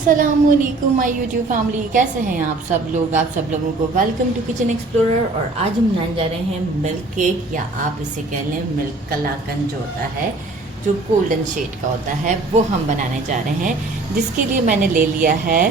अस्सलामुअलैकुम my YouTube family, कैसे हैं आप सब लोग। आप सब लोगों को वेलकम टू किचन एक्सप्लोरर। और आज हम बनाने जा रहे हैं मिल्क केक, या आप इसे कह लें मिल्क कलाकंद जो होता है, जो गोल्डन शेड का होता है, वो हम बनाने जा रहे हैं। जिसके लिए मैंने ले लिया है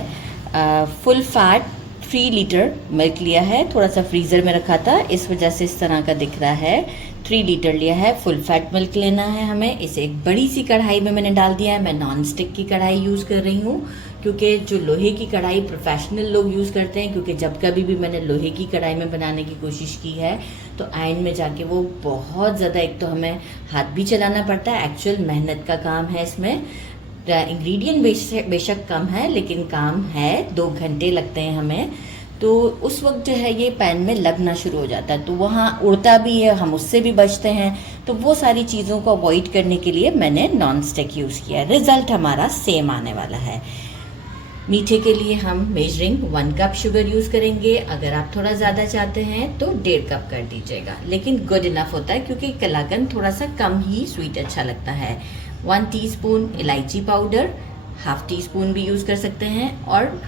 फुल फैट 3 लीटर मिल्क लिया है। थोड़ा सा फ्रीज़र में रखा था, इस वजह से इस तरह का दिख रहा है। 3 लीटर लिया है, फुल फैट मिल्क लेना है हमें। इसे एक बड़ी सी कढ़ाई में मैंने डाल दिया है। मैं नॉन स्टिक की कढ़ाई यूज़ कर रही हूँ, क्योंकि जो लोहे की कढ़ाई प्रोफेशनल लोग यूज़ करते हैं। क्योंकि जब कभी भी मैंने लोहे की कढ़ाई में बनाने की कोशिश की है तो एंड में जाके वो बहुत ज़्यादा, एक तो हमें हाथ भी चलाना पड़ता है, एक्चुअल मेहनत का काम है इसमें। इंग्रेडिएंट बेशक कम है, लेकिन काम है, 2 घंटे लगते हैं हमें। तो उस वक्त जो है ये पैन में लगना शुरू हो जाता है, तो वहाँ उड़ता भी है, हम उससे भी बचते हैं। तो वो सारी चीज़ों को अवॉइड करने के लिए मैंने नॉन स्टिक यूज़ किया है। रिज़ल्ट हमारा सेम आने वाला है। मीठे के लिए हम मेजरिंग 1 कप शुगर यूज़ करेंगे। अगर आप थोड़ा ज़्यादा चाहते हैं तो 1.5 कप कर दीजिएगा, लेकिन गुड इनफ होता है, क्योंकि कलाकंद थोड़ा सा कम ही स्वीट अच्छा लगता है। 1 टीस्पून इलायची पाउडर, हाफ टी स्पून भी यूज़ कर सकते हैं, और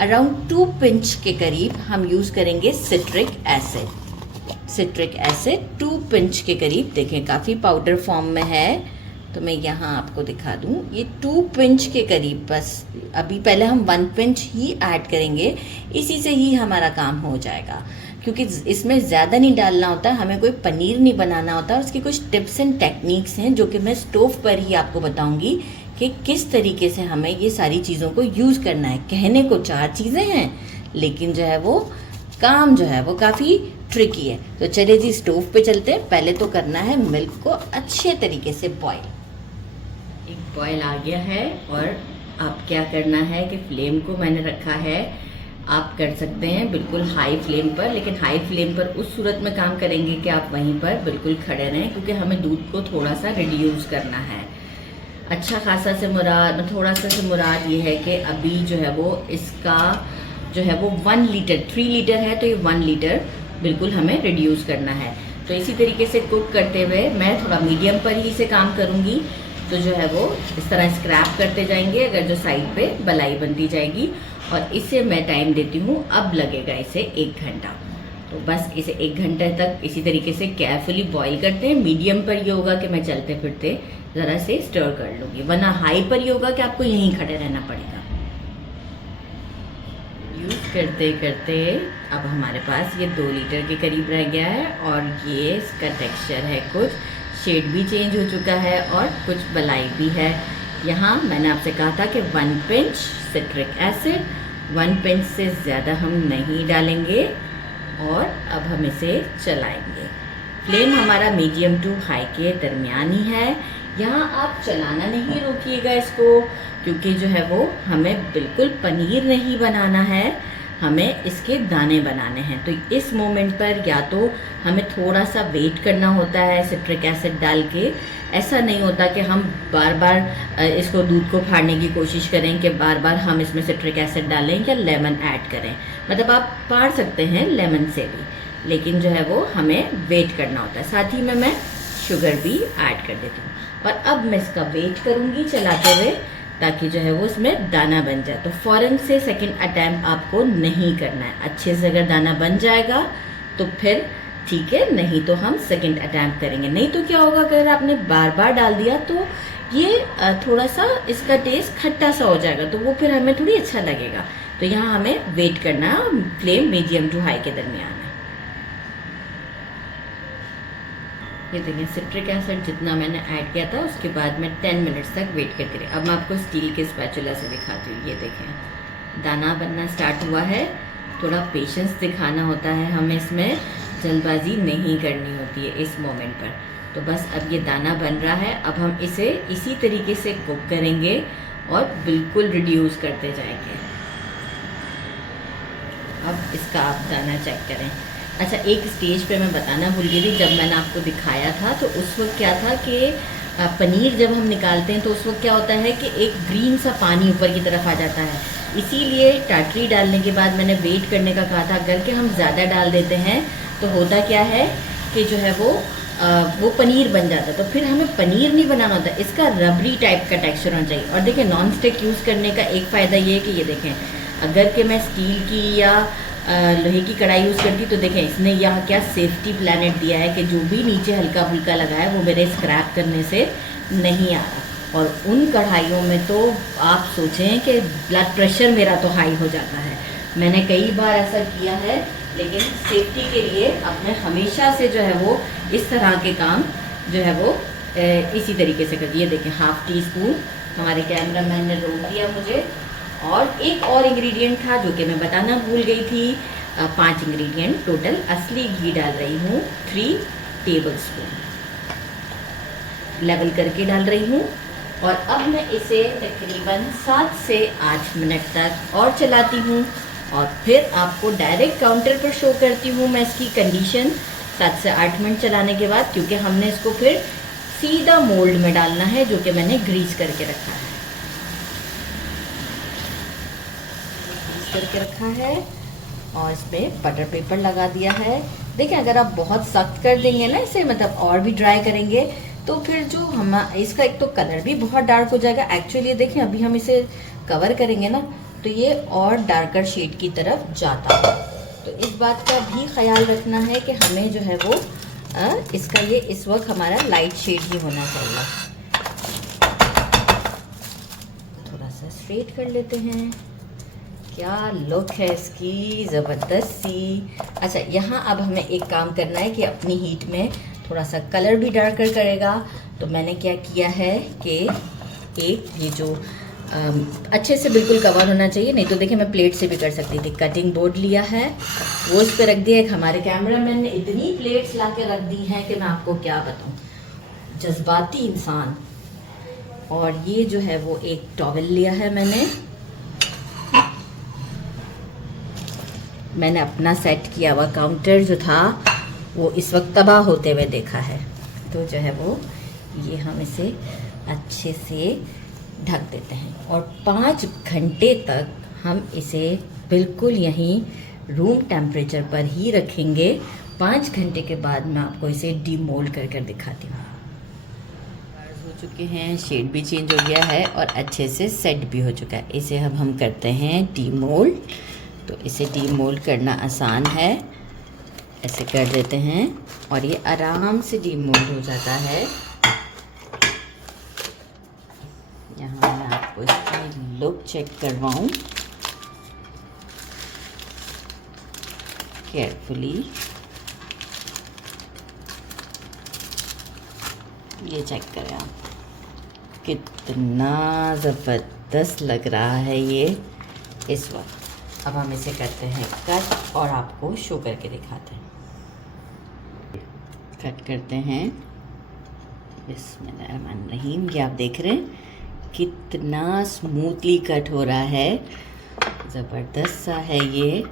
अराउंड 2 पिंच के करीब हम यूज़ करेंगे citric acid. Citric acid 2 pinch के करीब, देखें काफ़ी पाउडर फॉर्म में है, तो मैं यहाँ आपको दिखा दूँ। ये 2 पिंच के करीब, बस अभी पहले हम 1 पिंच ही ऐड करेंगे, इसी से ही हमारा काम हो जाएगा। क्योंकि इसमें ज़्यादा नहीं डालना होता, हमें कोई पनीर नहीं बनाना होता। उसकी कुछ टिप्स एंड टेक्निक्स हैं जो कि मैं स्टोव पर ही आपको बताऊंगी कि किस तरीके से हमें ये सारी चीज़ों को यूज़ करना है। कहने को 4 चीज़ें हैं, लेकिन जो है वो काम जो है वो काफ़ी ट्रिकी है। तो चलिए जी, स्टोव पे चलते हैं। पहले तो करना है मिल्क को अच्छे तरीके से बॉयल। एक बॉयल आ गया है, और अब क्या करना है कि फ्लेम को मैंने रखा है, आप कर सकते हैं बिल्कुल हाई फ्लेम पर, लेकिन हाई फ्लेम पर उस सूरत में काम करेंगे कि आप वहीं पर बिल्कुल खड़े रहें, क्योंकि हमें दूध को थोड़ा सा रिड्यूस करना है। अच्छा खासा से मुराद, थोड़ा सा से मुराद ये है कि अभी जो है वो इसका जो है वो 1 लीटर, 3 लीटर है, तो ये 1 लीटर बिल्कुल हमें रिड्यूस करना है। तो इसी तरीके से कुक करते हुए मैं थोड़ा मीडियम पर ही इसे काम करूँगी। तो जो है वो इस तरह स्क्रैप करते जाएंगे, अगर जो साइड पे बलाई बनती जाएगी। और इसे मैं टाइम देती हूँ, अब लगेगा इसे 1 घंटा। तो बस इसे 1 घंटे तक इसी तरीके से केयरफुली बॉईल करते हैं। मीडियम पर ये होगा कि मैं चलते फिरते ज़रा से स्टर कर लूँगी, वरना हाई पर ये होगा कि आपको यहीं खड़े रहना पड़ेगा। यूज़ करते करते अब हमारे पास ये 2 लीटर के करीब रह गया है, और ये इसका टेक्सचर है, कुछ शेड भी चेंज हो चुका है और कुछ बलाई भी है। यहाँ मैंने आपसे कहा था कि 1 पिंच सिट्रिक एसिड, 1 पिंच से ज़्यादा हम नहीं डालेंगे। और अब हम इसे चलाएंगे। फ्लेम हमारा मीडियम टू हाई के दरमियान ही है। यहाँ आप चलाना नहीं रोकिएगा इसको, क्योंकि जो है वो हमें बिल्कुल पनीर नहीं बनाना है, हमें इसके दाने बनाने हैं। तो इस मोमेंट पर या तो हमें थोड़ा सा वेट करना होता है सिट्रिक एसिड डाल के। ऐसा नहीं होता कि हम बार बार इसको दूध को फाड़ने की कोशिश करें कि बार बार हम इसमें सिट्रिक एसिड डालें या लेमन ऐड करें। मतलब आप फाड़ सकते हैं लेमन से भी, लेकिन जो है वो हमें वेट करना होता है। साथ ही में मैं शुगर भी ऐड कर देती हूँ। और अब मैं इसका वेट करूँगी चलाते हुए, ताकि जो है वो इसमें दाना बन जाए। तो फ़ौरन से सेकंड अटैम्प्ट आपको नहीं करना है। अच्छे से अगर दाना बन जाएगा तो फिर ठीक है, नहीं तो हम सेकंड अटैम्प्ट करेंगे। नहीं तो क्या होगा, अगर आपने बार बार डाल दिया तो ये थोड़ा सा इसका टेस्ट खट्टा सा हो जाएगा, तो वो फिर हमें थोड़ी अच्छा लगेगा। तो यहाँ हमें वेट करना, फ्लेम मीडियम टू हाई के दरमियान है। ये देखिए सिट्रिक एसिड जितना मैंने ऐड किया था, उसके बाद मैं 10 मिनट्स तक वेट करती रही। अब मैं आपको स्टील के स्पैचुला से दिखाती हूँ। ये देखें दाना बनना स्टार्ट हुआ है। थोड़ा पेशेंस दिखाना होता है हमें, इसमें जल्दबाजी नहीं करनी होती है इस मोमेंट पर। तो बस अब ये दाना बन रहा है। अब हम इसे इसी तरीके से कुक करेंगे और बिल्कुल रिड्यूस करते जाएंगे। अब इसका आप दाना चेक करें। अच्छा, एक स्टेज पे मैं बताना भूल गई थी, जब मैंने आपको दिखाया था तो उस वक्त क्या था कि पनीर जब हम निकालते हैं तो उस वक्त क्या होता है कि एक ग्रीन सा पानी ऊपर की तरफ आ जाता है। इसीलिए टाटरी डालने के बाद मैंने वेट करने का कहा था। अगर के हम ज़्यादा डाल देते हैं तो होता क्या है कि जो है वो वो पनीर बन जाता। तो फिर हमें पनीर नहीं बनाना होता, इसका रबरी टाइप का टेक्सचर होना चाहिए। और देखिए नॉन स्टिक यूज़ करने का एक फ़ायदा ये है कि ये देखें, अगर कि मैं स्टील की या लोहे की कढ़ाई यूज़ करती तो देखें इसने यहाँ क्या सेफ्टी प्लानेट दिया है कि जो भी नीचे हल्का फुल्का लगा है वो मेरे स्क्रैप करने से नहीं आ रहा। और उन कढ़ाइयों में तो आप सोचें कि ब्लड प्रेशर मेरा तो हाई हो जाता है। मैंने कई बार ऐसा किया है, लेकिन सेफ्टी के लिए अब मैं हमेशा से जो है वो इस तरह के काम जो है वो इसी तरीके से करती है। देखें 1/2 टीस्पून हमारे कैमरामैन ने रोक दिया मुझे। और एक और इंग्रेडिएंट था जो कि मैं बताना भूल गई थी। 5 इंग्रेडिएंट टोटल असली घी डाल रही हूँ, 3 टेबलस्पून लेवल करके डाल रही हूँ। और अब मैं इसे तकरीबन 7 से 8 मिनट तक और चलाती हूँ और फिर आपको डायरेक्ट काउंटर पर शो करती हूँ मैं इसकी कंडीशन 7 से 8 मिनट चलाने के बाद, क्योंकि हमने इसको फिर सीधा मोल्ड में डालना है जो कि मैंने ग्रीस करके रखा है। करके रखा है और इसमें बटर पेपर लगा दिया है। देखिए अगर आप बहुत सख्त कर देंगे ना इसे, मतलब और भी ड्राई करेंगे, तो फिर जो हम इसका एक तो कलर भी बहुत डार्क हो जाएगा। एक्चुअली देखें अभी हम इसे कवर करेंगे ना तो ये और डार्कर शेड की तरफ जाता है। तो इस बात का भी ख्याल रखना है कि हमें जो है वो इसका ये इस वक्त हमारा लाइट शेड ही होना चाहिए। थोड़ा सा स्ट्रेट कर लेते हैं। क्या लुक है इसकी, ज़बरदस्त सी। अच्छा यहाँ अब हमें एक काम करना है कि अपनी हीट में थोड़ा सा कलर भी डार्कर करेगा। तो मैंने क्या किया है कि एक ये जो अच्छे से बिल्कुल कवर होना चाहिए, नहीं तो देखिए मैं प्लेट से भी कर सकती थी। कटिंग बोर्ड लिया है, वो इस पर रख दिया। एक हमारे कैमरामैन ने इतनी प्लेट्स ला के रख दी हैं कि मैं आपको क्या बताऊँ, जज्बाती इंसान। और ये जो है वो एक टॉवल लिया है मैंने अपना सेट किया हुआ काउंटर जो था वो इस वक्त तबाह होते हुए देखा है। तो जो है वो ये हम इसे अच्छे से ढक देते हैं और 5 घंटे तक हम इसे बिल्कुल यहीं रूम टेम्परेचर पर ही रखेंगे। 5 घंटे के बाद मैं आपको इसे डीमोल्ड कर कर दिखाती हूँ। हो चुके हैं, शेड भी चेंज हो गया है और अच्छे से सेट भी हो चुका है। इसे अब हम करते हैं डीमोल्ड। तो इसे डीमोल्ड करना आसान है, ऐसे कर देते हैं और ये आराम से डीमोल्ड हो जाता है। यहाँ मैं आपको इसकी लुक चेक करवाऊँ केयरफुली। ये चेक करें आप, कितना ज़बरदस्त लग रहा है ये इस वक्त। अब हम इसे करते हैं कट और आपको शो करके दिखाते हैं। कट करते हैं, बिस्मिल्लाहिर्रहमानिर्रहीम। ये आप देख रहे हैं कितना स्मूथली कट हो रहा है, ज़बरदस्त सा है ये।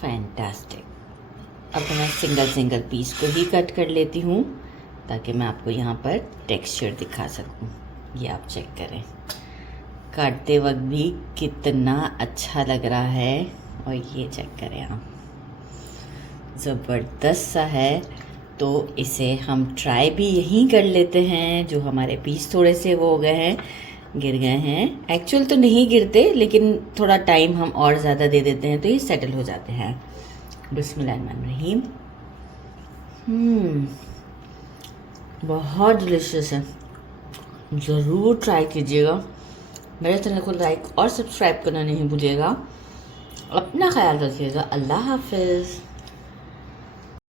फैंटास्टिक। अब मैं सिंगल पीस को ही कट कर लेती हूँ ताकि मैं आपको यहाँ पर टेक्सचर दिखा सकूँ। ये आप चेक करें, काटते वक्त भी कितना अच्छा लग रहा है। और ये चेक करें आप, ज़बरदस्त सा है। तो इसे हम ट्राई भी यहीं कर लेते हैं। जो हमारे पीस थोड़े से वो हो गए हैं, गिर गए हैं। एक्चुअल तो नहीं गिरते, लेकिन थोड़ा टाइम हम और ज़्यादा दे देते हैं तो ये सेटल हो जाते हैं। बिस्मिल्लाहिर्रहमानिर्रहीम। बहुत डिलीशियस है, ज़रूर ट्राई कीजिएगा। मेरे चैनल को लाइक और सब्सक्राइब करना नहीं भूलिएगा। अपना ख्याल रखिएगा। अल्लाह हाफ़िज़।